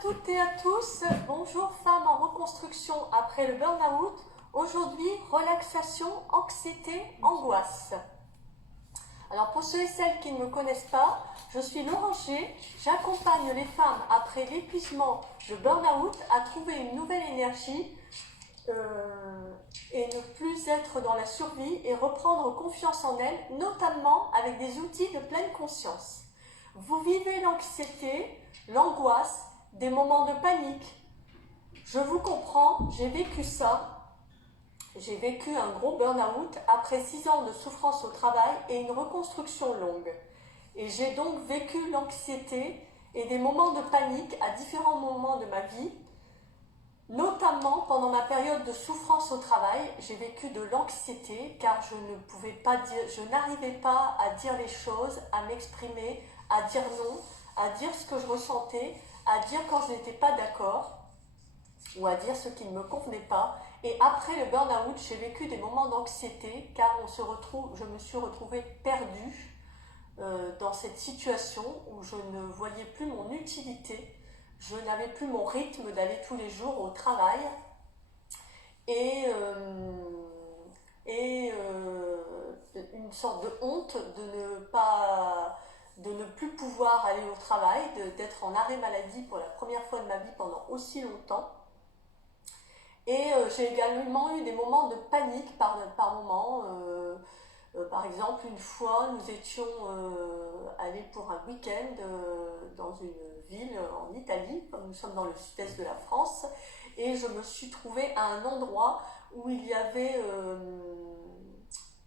toutes et à tous, bonjour femmes en reconstruction après le burn-out. Aujourd'hui, relaxation, anxiété, angoisse. Alors pour ceux et celles qui ne me connaissent pas, je suis Laurent G. J'accompagne les femmes après l'épuisement de burn-out à trouver une nouvelle énergie et ne plus être dans la survie et reprendre confiance en elles, notamment avec des outils de pleine conscience. Vous vivez l'anxiété, l'angoisse, des moments de panique. Je vous comprends, j'ai vécu ça. J'ai vécu un gros burn-out après 6 ans de souffrance au travail et une reconstruction longue. Et j'ai donc vécu l'anxiété et des moments de panique à différents moments de ma vie. Notamment pendant ma période de souffrance au travail, j'ai vécu de l'anxiété car je n'arrivais pas à dire les choses, à m'exprimer, à dire non, à dire ce que je ressentais, à dire quand je n'étais pas d'accord ou à dire ce qui ne me convenait pas. Et après le burn-out, j'ai vécu des moments d'anxiété car je me suis retrouvée perdue dans cette situation où je ne voyais plus mon utilité. Je n'avais plus mon rythme d'aller tous les jours au travail et une sorte de honte de ne plus pouvoir aller au travail, d'être en arrêt maladie pour la première fois de ma vie pendant aussi longtemps. Et j'ai également eu des moments de panique par moments. Par exemple, une fois, nous étions allés pour un week-end dans une ville en Italie, comme nous sommes dans le sud-est de la France, et je me suis trouvée à un endroit où il y avait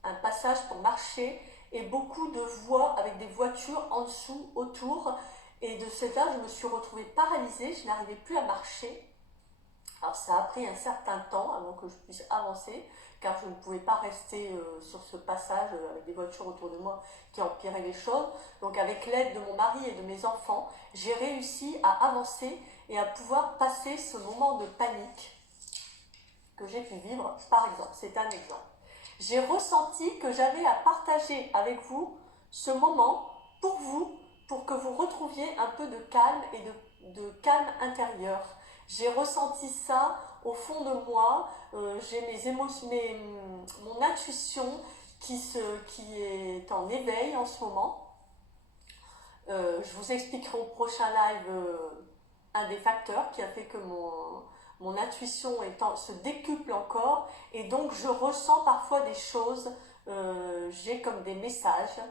un passage pour marcher et beaucoup de voies avec des voitures en dessous, autour, et de cet âge, je me suis retrouvée paralysée, je n'arrivais plus à marcher. Alors ça a pris un certain temps avant que je puisse avancer, car je ne pouvais pas rester sur ce passage avec des voitures autour de moi qui empiraient les choses. Donc avec l'aide de mon mari et de mes enfants, j'ai réussi à avancer et à pouvoir passer ce moment de panique que j'ai pu vivre, par exemple. C'est un exemple. J'ai ressenti que j'avais à partager avec vous ce moment pour vous, pour que vous retrouviez un peu de calme et de calme intérieur. J'ai ressenti ça au fond de moi, j'ai mes émotions, mon intuition qui est en éveil en ce moment. Je vous expliquerai au prochain live un des facteurs qui a fait que mon intuition se décuple encore, et donc je ressens parfois des choses, j'ai comme des messages,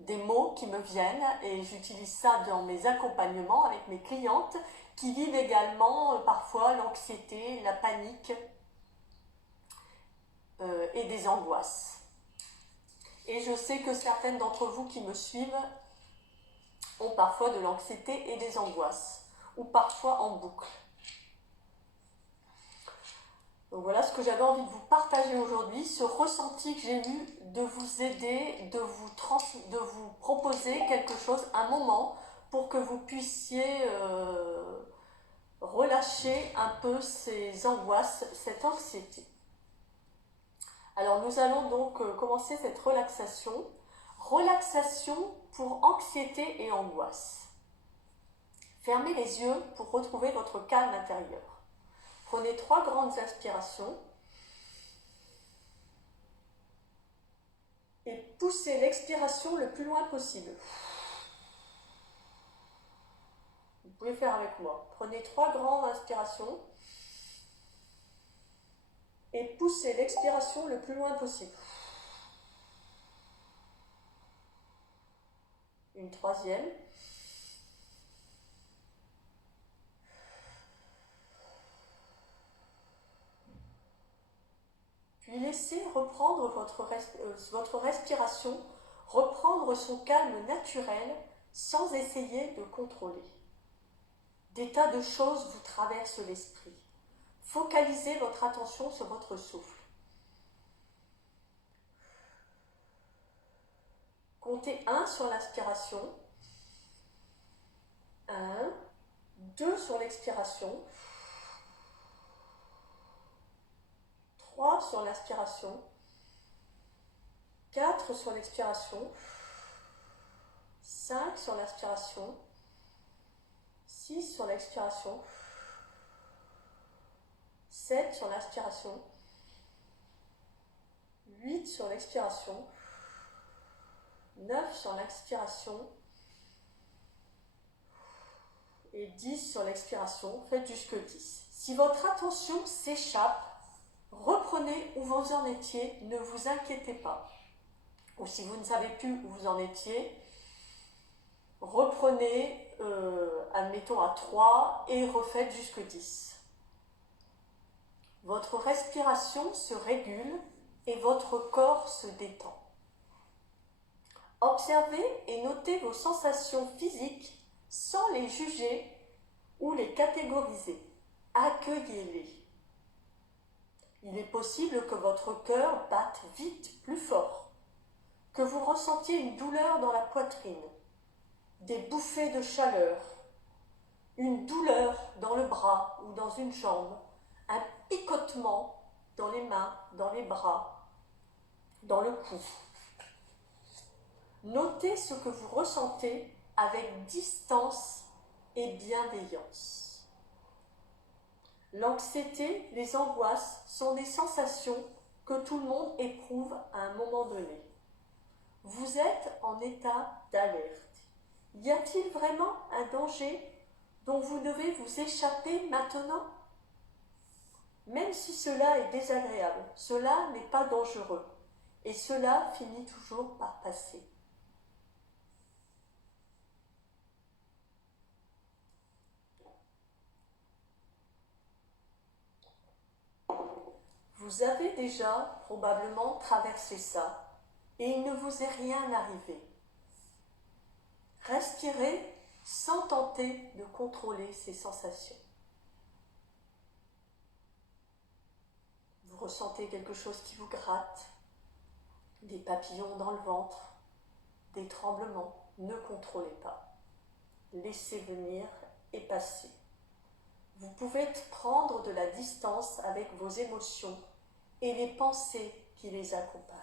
des mots qui me viennent, et j'utilise ça dans mes accompagnements avec mes clientes qui vivent également parfois l'anxiété, la panique et des angoisses. Et je sais que certaines d'entre vous qui me suivent ont parfois de l'anxiété et des angoisses, ou parfois en boucle. Donc voilà ce que j'avais envie de vous partager aujourd'hui, ce ressenti que j'ai eu de vous aider, de vous proposer quelque chose, un moment pour que vous puissiez relâcher un peu ces angoisses, cette anxiété. Alors nous allons donc commencer cette relaxation. Relaxation pour anxiété et angoisse. Fermez les yeux pour retrouver votre calme intérieur. Prenez 3 grandes inspirations et poussez l'expiration le plus loin possible. Vous pouvez faire avec moi. Prenez 3 grandes inspirations et poussez l'expiration le plus loin possible. Une 3e. Puis laissez reprendre votre respiration, reprendre son calme naturel sans essayer de contrôler. Des tas de choses vous traversent l'esprit. Focalisez votre attention sur votre souffle. Comptez 1 sur l'inspiration, 1, 2 sur l'expiration, 3 sur l'inspiration, 4 sur l'expiration, 5 sur l'inspiration, 6 sur l'expiration, 7 sur l'inspiration, 8 sur l'expiration, 9 sur l'expiration et 10 sur l'expiration. Faites jusque 10. Si votre attention s'échappe, reprenez où vous en étiez, ne vous inquiétez pas. Ou si vous ne savez plus où vous en étiez, reprenez, admettons, à 3 et refaites jusque 10. Votre respiration se régule et votre corps se détend. Observez et notez vos sensations physiques sans les juger ou les catégoriser. Accueillez-les. Il est possible que votre cœur batte vite, plus fort, que vous ressentiez une douleur dans la poitrine, des bouffées de chaleur, une douleur dans le bras ou dans une jambe, un picotement dans les mains, dans les bras, dans le cou. Notez ce que vous ressentez avec distance et bienveillance. L'anxiété, les angoisses sont des sensations que tout le monde éprouve à un moment donné. Vous êtes en état d'alerte. Y a-t-il vraiment un danger dont vous devez vous échapper maintenant? Même si cela est désagréable, cela n'est pas dangereux et cela finit toujours par passer. Vous avez déjà probablement traversé ça et il ne vous est rien arrivé. Respirez sans tenter de contrôler ces sensations. Vous ressentez quelque chose qui vous gratte, des papillons dans le ventre, des tremblements. Ne contrôlez pas. Laissez venir et passer. Vous pouvez prendre de la distance avec vos émotions et les pensées qui les accompagnent.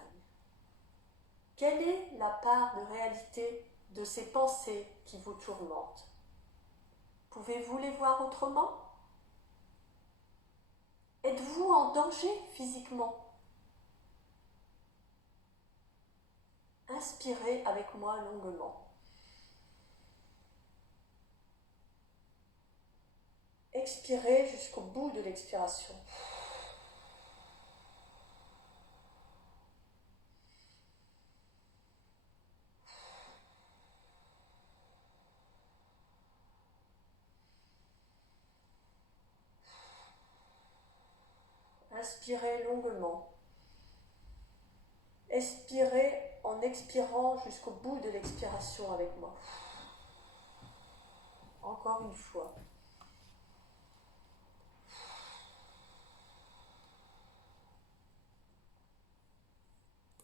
Quelle est la part de réalité de ces pensées qui vous tourmentent? Pouvez-vous les voir autrement? Êtes-vous en danger physiquement? Inspirez avec moi longuement. Expirez jusqu'au bout de l'expiration. Inspirez longuement. Expirez en expirant jusqu'au bout de l'expiration avec moi. Encore une fois.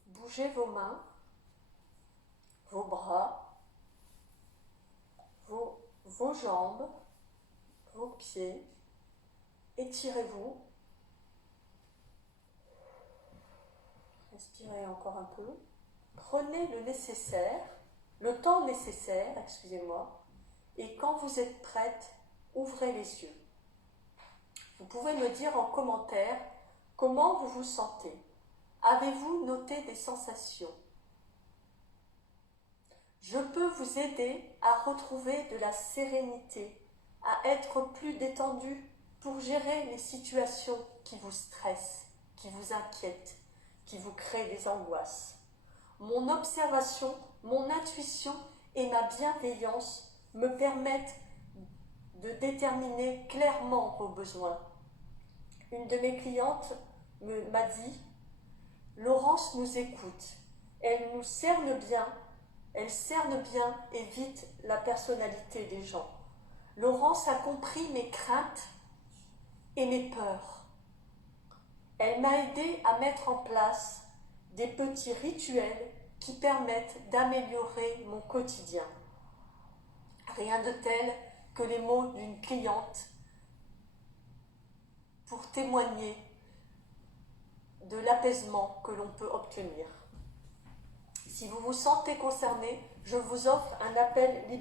Bougez vos mains, vos bras, vos jambes, vos pieds. Étirez-vous. Respirez encore un peu. Prenez le temps nécessaire, et quand vous êtes prête, ouvrez les yeux. Vous pouvez me dire en commentaire comment vous vous sentez. Avez-vous noté des sensations? Je peux vous aider à retrouver de la sérénité, à être plus détendu pour gérer les situations qui vous stressent, qui vous inquiètent, qui vous créent des angoisses. Mon observation, mon intuition et ma bienveillance me permettent de déterminer clairement vos besoins. Une de mes clientes m'a dit « Laurence nous écoute, elle nous cerne bien, elle cerne bien et vite la personnalité des gens. Laurence a compris mes craintes et mes peurs. Elle m'a aidé à mettre en place des petits rituels qui permettent d'améliorer mon quotidien. Rien de tel que les mots d'une cliente pour témoigner de l'apaisement que l'on peut obtenir. Si vous vous sentez concerné, je vous offre un appel libre.